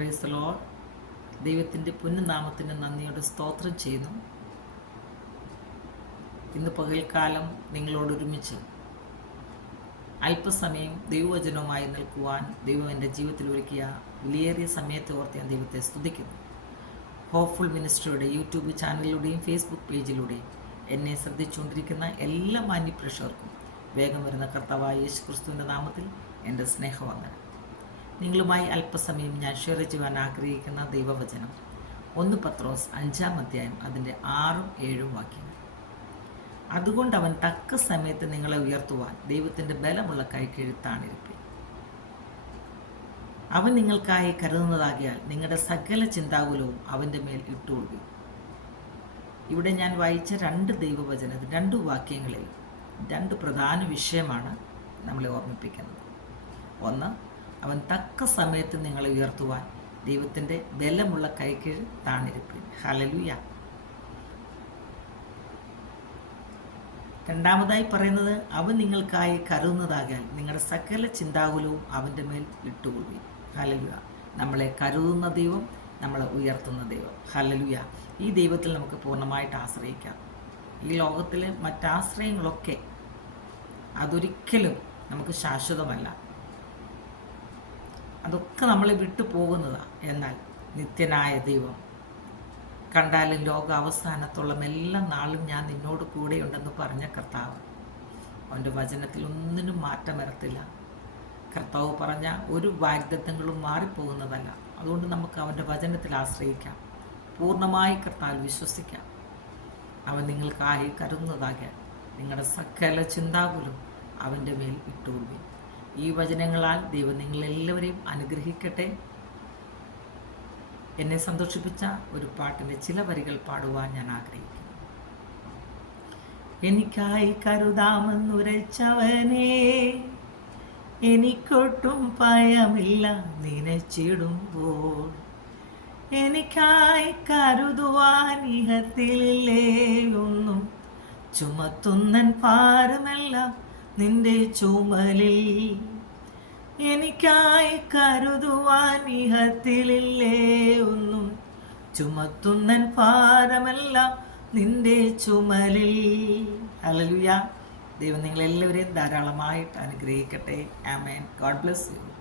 Praise load ദൈവത്തിന്റെ പുണ്യനാമത്തിന് നന്ദിയോടെ സ്തോത്രം ചെയ്യുന്നു. ഇന്ന് പകൽക്കാലം നിങ്ങളോട് ഒരുമിച്ച് അല്പസമയം ദൈവവചനവുമായി നിൽക്കുവാൻ ദൈവം എന്റെ ജീവിതത്തിൽ ഒരുക്കിയ വിലയേറിയ സമയത്തെ ഓർത്ത് ഞാൻ ദൈവത്തെ സ്തുതിക്കുന്നു. ഹോപ്പ്ഫുൾ മിനിസ്റ്ററിയുടെ യൂട്യൂബ് ചാനലിലൂടെയും ഫേസ്ബുക്ക് പേജിലൂടെയും എന്നെ ശ്രദ്ധിച്ചുകൊണ്ടിരിക്കുന്ന എല്ലാ മാന്യപ്രേക്ഷകർക്കും വേഗം വരുന്ന കർത്താവായ യേശു ക്രിസ്തുവിന്റെ നാമത്തിൽ എന്റെ സ്നേഹവന്ദനം. നിങ്ങളുമായി അല്പസമയം ഞാൻ ഷെയർ ചെയ്യുവാൻ ആഗ്രഹിക്കുന്ന ദൈവവചനം. ഒന്ന് പത്രോസ് അഞ്ചാം അധ്യായം അതിന്റെ ആറും ഏഴും വാക്യങ്ങൾ. അതുകൊണ്ട് അവൻ തക്ക സമയത്ത് നിങ്ങളെ ഉയർത്തുവാൻ ദൈവത്തിന്റെ ബലമുള്ള കൈക്കെഴുത്താണിരിക്കും അവൻ നിങ്ങൾക്കായി കരുതുന്നതാകിയാൽ നിങ്ങളുടെ സകല ചിന്താകുലവും അവന്റെ മേൽ ഇട്ടുകൊള്ളുകയും ഇവിടെ ഞാൻ വായിച്ച രണ്ട് ദൈവവചന രണ്ട് വാക്യങ്ങളിൽ രണ്ട് പ്രധാന വിഷയമാണ് നമ്മളെ ഓർമ്മിപ്പിക്കുന്നത്. ഒന്ന് അവൻ തക്ക സമയത്ത് നിങ്ങളെ ഉയർത്തുവാൻ ദൈവത്തിന്റെ ബലമുള്ള കൈക്കീഴ് താണിരിപ്പിൻ. ഹലലുയ രണ്ടാമതായി പറയുന്നത് അവൻ നിങ്ങൾക്കായി കരുതുന്നതാകാൻ നിങ്ങളുടെ സകല ചിന്താകുലവും അവന്റെ മേൽ ഇട്ടുകൊള്ളി ഹലലുയ നമ്മളെ കരുതുന്ന ദൈവം നമ്മളെ ഉയർത്തുന്ന ദൈവം. ഹലലുയ ഈ ദൈവത്തിൽ നമുക്ക് പൂർണമായിട്ട് ആശ്രയിക്കാം. ഈ ലോകത്തിലെ മറ്റാശ്രയങ്ങളൊക്കെ അതൊരിക്കലും നമുക്ക് ശാശ്വതമല്ല. അതൊക്കെ നമ്മൾ വിട്ടു പോകുന്നതാണ് എന്നാൽ നിത്യനായ ദൈവം കണ്ടാലും ലോക അവസാനത്തോളം എല്ലാ നാളും ഞാൻ നിന്നോട് കൂടെയുണ്ടെന്ന് പറഞ്ഞ കർത്താവ് അവന്റെ വചനത്തിൽ ഒന്നിനും മാറ്റം വരത്തില്ല. കർത്താവ് പറഞ്ഞ ഒരു വാഗ്ദത്തങ്ങളും മാറിപ്പോകുന്നതല്ല. അതുകൊണ്ട് നമുക്ക് അവന്റെ വചനത്തിൽ ആശ്രയിക്കാം. പൂർണമായി കർത്താവ് വിശ്വസിക്കാം. അവൻ നിങ്ങൾക്കായി കരുതുന്നതാകാൻ നിങ്ങളുടെ സകല ചിന്താകുലും അവന്റെ മേൽ ഇട്ടുകൊള്ളുകയും ഈ വചനങ്ങളാൽ ദൈവം നിങ്ങളെല്ലാവരെയും അനുഗ്രഹിക്കട്ടെ. എന്നെ സന്തോഷിപ്പിച്ച ഒരു പാട്ടിന്റെ ചില വരികൾ പാടുവാൻ ഞാൻ ആഗ്രഹിക്കുന്നു. എനിക്കായി കരുതാമെന്നുരച്ചവനേ എനിക്കൊട്ടും ഭയമില്ല നനച്ചിടുമ്പോൾ എനിക്കായി കരുതുവാൻ ഇഹത്തിലേ ഒന്നും ചുമത്തുന്നൻ ഭാരമെല്ലാം നിന്റെ ചുമലിൽ എനിക്കായി കരുതുവാൻ ഇഹത്തിലില്ലേ ഒന്നും. ചുമത്തുന്നൻ ഭാരമല്ല നിന്റെ ചുമലിൽ. അലലുയ ദൈവം നിങ്ങളെല്ലാവരെയും ധാരാളമായിട്ട് അനുഗ്രഹിക്കട്ടെ. ആമേൻ ഗോഡ് ബ്ലസ് യു